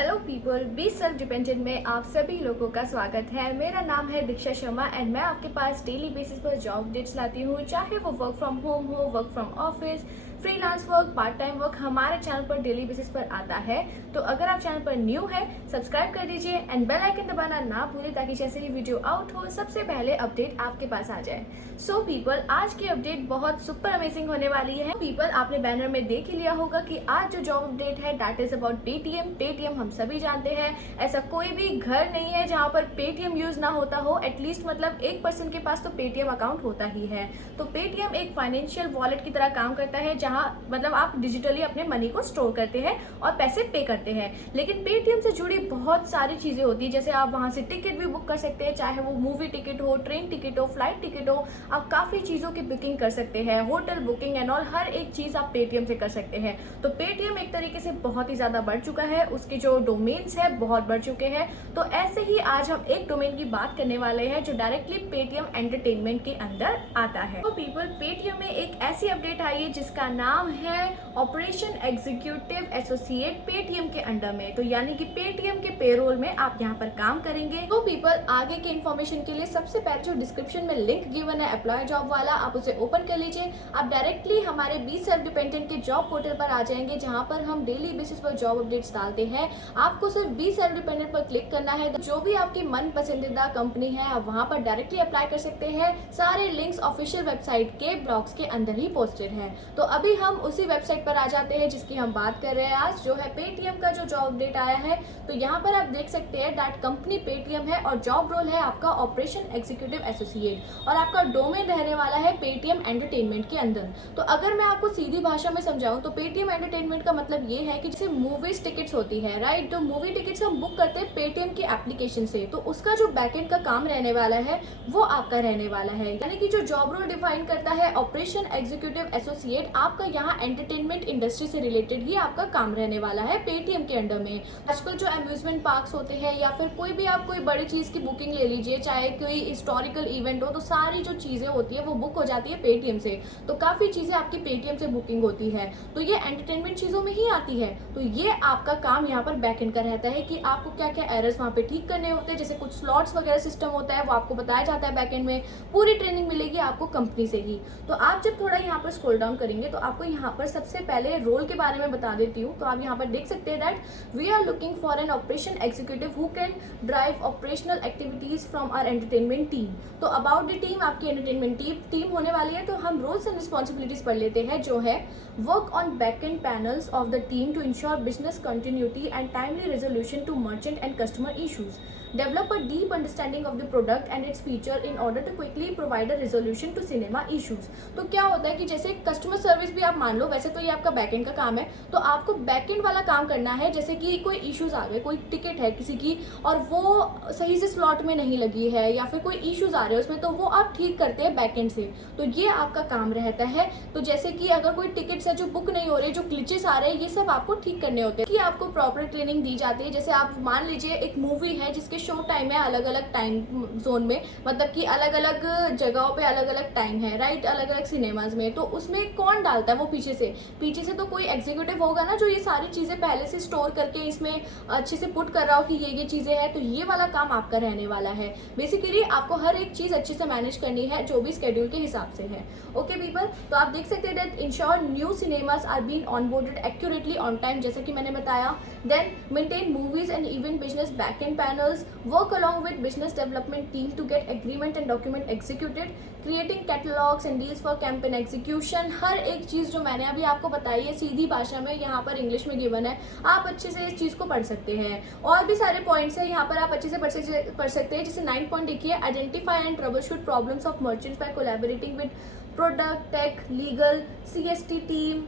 Hello people, be self dependent में आप सभी लोगों का स्वागत है। मेरा नाम है दीक्षा शर्मा एंड मैं आपके पास डेली बेसिस पर जॉब अपडेट्स लाती हूँ, चाहे वो वर्क फ्रॉम होम हो, work from office, freelance work, part time work, हमारे चैनल पर डेली बेसिस पर आता है। तो अगर आप चैनल पर न्यू है, सब्सक्राइब कर दीजिए एंड बेल आइकन दबाना ना भूलें ताकि जैसे ही वीडियो आउट हो सबसे पहले अपडेट आपके पास आ जाए। सो पीपल, आज की अपडेट बहुत सुपर अमेजिंग होने वाली है। पीपल, आपने बैनर में देख ही लिया होगा कि आज जो जॉब अपडेट है that is about Paytm. Paytm हम सभी जानते हैं, ऐसा कोई भी घर नहीं है जहां पर पेटीएम यूज ना होता हो। एटलीस्ट मतलब 1% के पास तो पेटीएम अकाउंट होता ही है। तो पेटीएम एक फाइनेंशियल वॉलेट की तरह काम करता है जहां मतलब आप डिजिटली अपने मनी को स्टोर करते हैं और पैसे पे करते हैं। लेकिन पेटीएम से जुड़ी बहुत सारी चीजें होती है, जैसे आप वहां से टिकट भी बुक कर सकते हैं, चाहे वो मूवी टिकट हो, ट्रेन टिकट हो, फ्लाइट टिकट हो। आप काफी चीजों की बुकिंग कर सकते हैं, होटल बुकिंग एंड ऑल, हर एक चीज आप पेटीएम से कर सकते हैं। तो पेटीएम एक तरीके से बहुत ही ज्यादा बढ़ चुका है, उसके जो डोमेन्स है बहुत बढ़ चुके हैं। तो ऐसे ही आज हम एक डोमेन की बात करने वाले हैं जो डायरेक्टली पेटीएम एंटरटेनमेंट के अंदर आता है। तो पीपल, पेटीएम में एक ऐसी अपडेट आई है जिसका नाम है ऑपरेशन एग्जीक्यूटिव एसोसिएट पेटीएम के अंडर में। तो यानी कि पेटीएम के पेरोल में आप यहाँ पर काम करेंगे। तो पीपल, आगे की इन्फॉर्मेशन के लिए सबसे पहले जो डिस्क्रिप्शन में लिंक गिवन है अप्लाई जॉब वाला, आप उसे ओपन कर लीजिए। आप डायरेक्टली हमारे बी सेल्फ डिपेंडेंट के जॉब पोर्टल पर आ जाएंगे जहां पर हम डेली बेसिस पर जॉब अपडेट्स डालते हैं। आपको सिर्फ बी सेल्फ डिपेंडेंट पर क्लिक करना है। जो भी आपकी मन पसंदीदा कंपनी है आप वहां पर डायरेक्टली अप्लाई कर सकते हैं। सारे लिंक्स ऑफिशियल वेबसाइट के ब्लॉग्स के अंदर ही पोस्टेड है। तो अभी हम उसी वेबसाइट पर आ जाते हैं जिसकी हम बात कर रहे हैं आज, जो है पेटीएम का जो जॉब अपडेट आया है। तो यहाँ पर आप देख सकते हैं दैट कंपनी पेटीएम है और जॉब रोल है आपका ऑपरेशन एग्जीक्यूटिव एसोसिएट और आपका डोमेन रहने वाला है पेटीएम एंटरटेनमेंट के अंदर। तो अगर मैं आपको सीधी भाषा में समझाऊं तो पेटीएम एंटरटेनमेंट का मतलब ये है कि जैसे मूवीज टिकट्स होती है, राइट। तो मूवी टिकट्स हम बुक करते हैं पेटीएम की एप्लीकेशन से, तो उसका जो बैकएंड का काम रहने वाला है वो आपका रहने वाला है। यानी कि जो जॉब रोल डिफाइन करता है ऑपरेशन एग्जीक्यूटिव एसोसिएट, आपका यहाँ एंटरटेनमेंट इंडस्ट्री से रिलेटेड ही आपका काम रहने वाला है पेटीएम के अंडर में। आजकल जो अम्यूजमेंट पार्क्स होते हैं या फिर कोई भी आप कोई बड़ी चीज की बुकिंग ले लीजिए, चाहे कोई हिस्टोरिकल इवेंट हो, तो सारी जो चीजें होती है वो बुक हो जाती है पेटीएम से। तो काफी चीजें आपकी पेटीएम से बुकिंग होती है, तो ये एंटरटेनमेंट चीजों में ही आती है। तो ये आपका काम यहाँ पर बैकएंड का रहता है कि आपको क्या क्या एरर्स वहाँ पे ठीक करने होते हैं। जैसे कुछ स्लॉट्स वगैरह सिस्टम होता है वो आपको बताया जाता है बैकएंड में। पूरी ट्रेनिंग मिलेगी आपको कंपनी से ही। तो आप जब थोड़ा यहाँ पर स्क्रॉल डाउन करेंगे तो आपको यहाँ पर सबसे पहले रोल के बारे में बता देती हूँ। तो आप यहाँ पर देख सकते हैं that we are looking for an operation executive who can drive operational activities from our entertainment team. तो अबाउट द टीम, आपकी एंटरटेनमेंट टीम होने वाली है। तो हम रोल्स एंड रिस्पॉन्सिबिलिटीज पढ़ लेते हैं, जो है work on backend panels of the team to ensure business continuity and timely resolution to merchant and customer issues, develop a deep understanding of the product and its feature in order to quickly provide a resolution to cinema issues। तो क्या होता है कि जैसे customer service भी आप मान लो, वैसे तो ये आपका बैकएंड का काम है, तो आपको बैकएंड वाला काम करना है। जैसे कि कोई इश्यूज आ गए, कोई टिकट है किसी की और वो सही से स्लॉट में नहीं लगी है या फिर कोई इश्यूज आ रहे हैं उसमें, तो वो आप ठीक करते हैं बैकएंड से। तो ये आपका काम रहता है। तो जैसे कि अगर कोई टिकट्स है जो बुक नहीं हो रहे, जो ग्लिचेस आ रहे हैं, ये सब आपको ठीक करने होते हैं। कि आपको प्रॉपर ट्रेनिंग दी जाती है। जैसे आप मान लीजिए एक मूवी है जिसके शो टाइम है अलग अलग टाइम जोन में, मतलब कि अलग अलग जगहों पे अलग अलग टाइम है, राइट, अलग अलग सिनेमाज में। तो उसमें कौन डालता है वो पीछे से तो कोई एग्जीक्यूटिव होगा ना, जो ये सारी चीजें पहले से स्टोर करके इसमें अच्छे से पुट कर रहा हो कि ये चीजें हैं। तो ये वाला काम आपका रहने वाला है। बेसिकली आपको हर एक चीज अच्छे से मैनेज करनी है जो भी स्केड्यूल के हिसाब से है। ओके पीपल, तो आप देख सकते हैं that ensure new cinemas are been onboarded accurately on time, जैसे कि मैंने बताया। Then maintain movies and event business backend panels, work along with business development team to get agreement and document executed, creating catalogs and deals for campaign execution। हर एक चीज जो मैंने अभी आपको बताई है सीधी भाषा में, यहाँ पर इंग्लिश में गिवन है, आप अच्छे से इस चीज को पढ़ सकते हैं। और भी सारे पॉइंट्स है यहाँ पर, आप अच्छे से पढ़ सकते हैं। जैसे 9 पॉइंट देखिए, identify and troubleshoot problems of merchants by collaborating with product, tech, legal, CST team,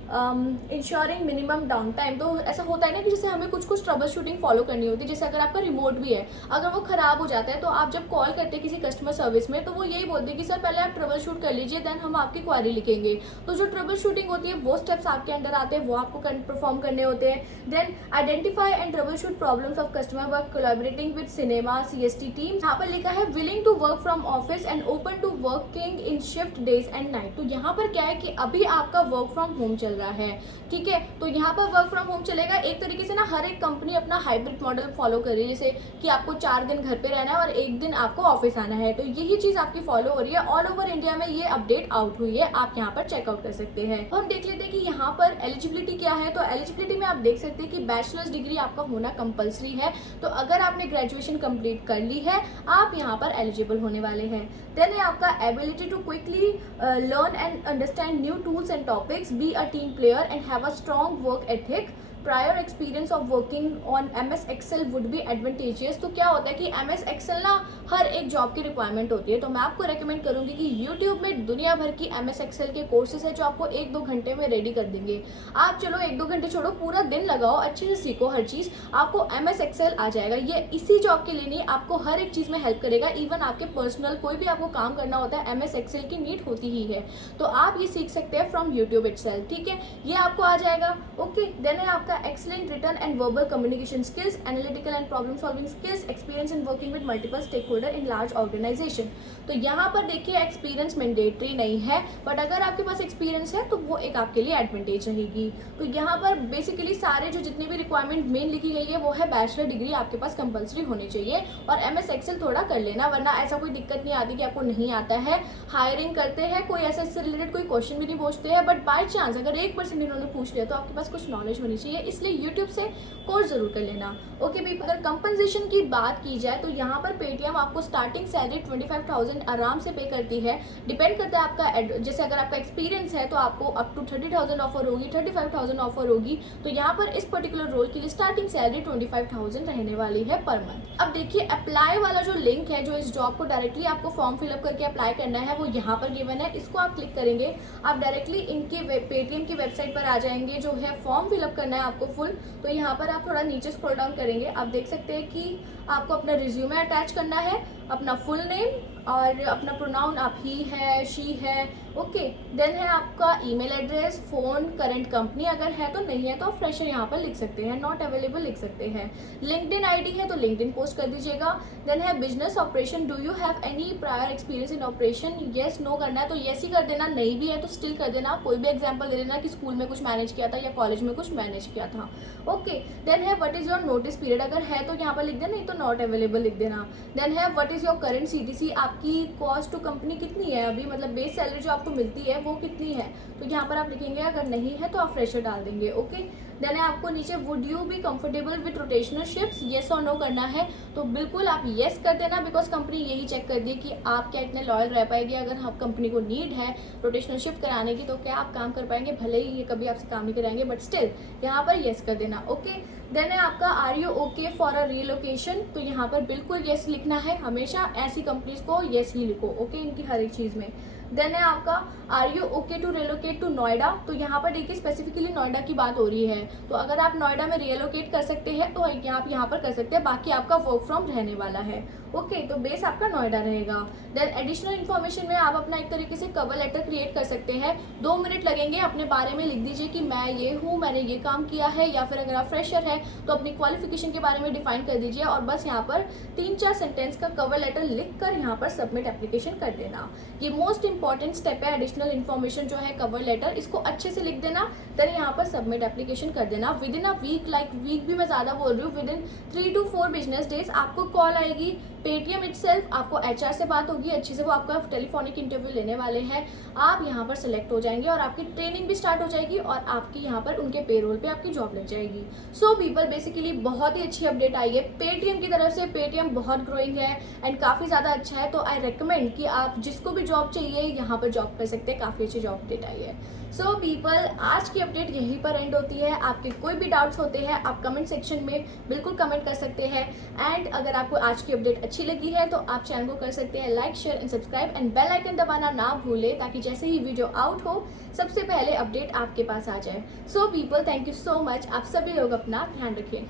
ensuring minimum downtime. तो ऐसा होता है ना कि जैसे हमें कुछ ट्रबल शूटिंग फॉलो करनी होती है। जैसे अगर आपका रिमोट भी है, अगर वो खराब हो जाता है तो आप जब कॉल करते हैं किसी कस्टमर सर्विस में, तो वो यही बोलते हैं कि सर पहले आप ट्रबल शूट कर लीजिए, देन हम आपकी क्वारी लिखेंगे। तो जो ट्रबल शूटिंग होती है वो स्टेप्स आपके अंदर आते हैं, वो आपको परफॉर्म करने होते हैं। Then identify and troubleshoot problems of customer by collaborating with cinema CST team. यहाँ पर लिखा है willing to work from office and open to working in shift days and night. Night. तो यहाँ पर क्या है कि अभी आपका वर्क फ्रॉम होम चल रहा है, ठीक है। तो यहाँ पर वर्क फ्रॉम होम चलेगा। एक तरीके से ना हर एक कंपनी अपना हाइब्रिड मॉडल फॉलो कर रही है, जैसे कि आपको 4 दिन घर पे रहना है और 1 दिन आपको ऑफिस आना है। तो यही चीज आपकी फॉलो हो रही है। ऑल ओवर इंडिया में ये अपडेट आउट हुई है, आप यहाँ पर चेकआउट कर सकते हैं। तो हम देख लेते हैं कि यहाँ पर एलिजिबिलिटी क्या है। तो एलिजिबिलिटी में आप देख सकते हैं कि बैचलर्स डिग्री आपका होना कंपलसरी है। तो अगर आपने ग्रेजुएशन कंप्लीट कर ली है, आप यहाँ पर एलिजिबल होने वाले हैं। देन है आपका ability to quickly learn and understand new tools and topics, be a team player and have a strong work ethic. Prior experience of working on MS Excel would be advantageous. तो क्या होता है कि MS Excel ना हर एक job की requirement होती है। तो मैं आपको रेकमेंड करूंगी कि YouTube में दुनिया भर की MS Excel के कोर्सेज है जो आपको 1-2 घंटे में रेडी कर देंगे। आप चलो 1-2 घंटे छोड़ो, पूरा दिन लगाओ, अच्छे से सीखो हर चीज़, आपको MS Excel आ जाएगा। ये इसी जॉब के लिए नहीं, आपको हर एक चीज़ में हेल्प करेगा। इवन आपके पर्सनल कोई भी आपको काम करना होता है, MS Excel की नीड होती ही है। तो आप ये सीख सकते हैं फ्रॉम YouTube इटसेल्फ, ठीक है। ये आपको आ जाएगा। ओके, देन है आपका excellent written and verbal communication skills, analytical and problem solving skills, experience in working with multiple stakeholder in large organization। तो यहाँ पर देखिए एक्सपीरियंस मैंडेटरी नहीं है, बट अगर आपके पास एक्सपीरियंस है तो वो एक आपके लिए एडवांटेज रहेगी। तो यहाँ पर बेसिकली सारे जो जितनी भी रिक्वायरमेंट मेन लिखी गई है वो है बैचलर डिग्री आपके पास कंपलसरी होनी चाहिए और MS Excel थोड़ा कर लेना, वरना ऐसा कोई दिक्कत नहीं आती कि आपको नहीं आता है। हायरिंग करते हैं, कोई ऐसा इससे रिलेटेड कोई क्वेश्चन भी नहीं पूछते हैं, बट बाय चांस अगर 1% इन्होंने पूछ लिया तो आपके पास कुछ नॉलेज होनी चाहिए, इसलिए यूट्यूब से कोर्स जरूर कर लेना। ओके भाई, अगर कंपनसेशन की बात की जाए तो यहाँ पर पेटीएम आपको स्टार्टिंग सैलरी 25,000 आराम से पे करती है। डिपेंड करता है आपका, जैसे अगर आपका एक्सपीरियंस है तो आपको अप टू 30,000 ऑफर होगी, 35,000 ऑफर होगी। तो यहाँ पर इस पर्टिकुलर रोल के लिए स्टार्टिंग सैलरी 25,000 रहने वाली है पर मंथ। अब देखिए अप्लाई वाला जो लिंक है, जो इस जॉब को डायरेक्टली आपको फॉर्म फिलअप करके अप्लाई करना है, वो यहाँ पर गिवन है। इसको आप क्लिक करेंगे, आप डायरेक्टली इनके पेटीएम की वेबसाइट पर आ जाएंगे। जो है फॉर्म फिलअप करना है आपको फुल, तो यहाँ पर आप थोड़ा नीचे स्क्रॉल डाउन करेंगे, आप देख सकते हैं कि आपको अपना रिज्यूमे अटैच करना है, अपना फुल नेम और अपना प्रोनाउन आप ही है, शी है। ओके, देन है आपका email address, phone, current company अगर है तो, नहीं है तो आप फ्रेशर यहाँ पर लिख सकते हैं, नॉट अवेलेबल लिख सकते हैं। लिंक्डइन आईडी है तो लिंक्डइन पोस्ट कर दीजिएगा। देन है business operation, do you have any prior experience in operation, yes no करना है तो येस ही कर देना, नहीं भी है तो स्टिल कर देना। कोई भी एग्जाम्पल दे देना कि स्कूल में कुछ मैनेज किया था या कॉलेज में कुछ मैनेज किया था। ओके, देन है what is your notice period, अगर है तो यहाँ पर लिख देना, नहीं तो नॉट अवेलेबल लिख देना। देन है what is your current CTC, आपकी कॉस्ट टू कंपनी कितनी है अभी, मतलब बेस सैलरी जो आपको मिलती है वो कितनी है, तो यहाँ पर आप लिखेंगे। अगर नहीं है तो आप फ्रेशर डाल देंगे। ओके, देन है आपको नीचे would you be comfortable with rotational shifts, yes और नो करना है तो बिल्कुल आप येस कर देना, बिकॉज कंपनी यही चेक कर दी कि आप क्या इतने लॉयल रह पाएंगे। अगर आप कंपनी को नीड है रोटेशनल शिफ्ट कराने की तो क्या आप काम कर पाएंगे, भले ही ये कभी आपसे काम नहीं कराएंगे, बट स्टिल यहाँ पर येस कर देना। ओके, देन है आपका are you okay for a relocation, तो यहाँ पर बिल्कुल येस लिखना है, हमेशा ऐसी कंपनीज को येस ही लिखो। ओके, इनकी हर एक चीज़ में। देन है आपका are you okay to relocate to Noida, तो यहाँ पर देखिए स्पेसिफिकली नोएडा की बात हो रही है, तो अगर आप नोएडा में रिलोकेट कर सकते हैं तो आप यहाँ पर कर सकते हैं, बाकी आपका वर्क फ्रॉम रहने वाला है। ओके, तो बेस आपका नोएडा रहेगा। देन एडिशनल इन्फॉर्मेशन में आप अपना एक तरीके से कवर लेटर क्रिएट कर सकते हैं। 2 मिनट लगेंगे, अपने बारे में लिख दीजिए कि मैं ये हूँ, मैंने ये काम किया है, या फिर अगर आप फ्रेशर है तो अपनी क्वालिफिकेशन के बारे में डिफाइन कर दीजिए और बस यहाँ पर 3-4 सेंटेंस का कवर लेटर लिख कर यहाँ पर सबमिट एप्लीकेशन कर देना। ये मोस्ट इंपॉर्टेंट स्टेप है, एडिशनल इन्फॉर्मेशन जो है कवर लेटर, इसको अच्छे से लिख देना, देन यहाँ पर सबमिट एप्लीकेशन कर देना। Within a week, like week भी मैं ज़्यादा बोल रही हूँ, within 3 to 4 business days आपको कॉल आएगी पेटीएम इटसेल्फ, आपको HR से बात होगी अच्छी से, वो आपका टेलीफोनिक इंटरव्यू लेने वाले हैं, आप यहाँ पर सेलेक्ट हो जाएंगे और आपकी ट्रेनिंग भी स्टार्ट हो जाएगी और आपकी यहाँ पर उनके पेरोल पे आपकी जॉब लग जाएगी। सो पीपल, बेसिकली बहुत ही अच्छी अपडेट आई है पेटीएम की तरफ से। पेटीएम बहुत ग्रोइंग है एंड काफ़ी ज़्यादा अच्छा है, तो आई रिकमेंड कि आप जिसको भी जॉब चाहिए यहाँ पर जॉब कर सकते हैं, काफ़ी अच्छी जॉब अपडेट आई है। सो पीपल, आज की अपडेट यहीं पर एंड होती है। आपके कोई भी डाउट्स होते हैं आप कमेंट सेक्शन में बिल्कुल कमेंट कर सकते हैं, एंड अगर आपको आज की अपडेट अच्छी लगी है तो आप चैनल को कर सकते हैं like, share and subscribe, and bell icon दबाना ना भूलें ताकि जैसे ही वीडियो आउट हो सबसे पहले अपडेट आपके पास आ जाए। So people, thank you so much, आप सभी लोग अपना ध्यान रखिए।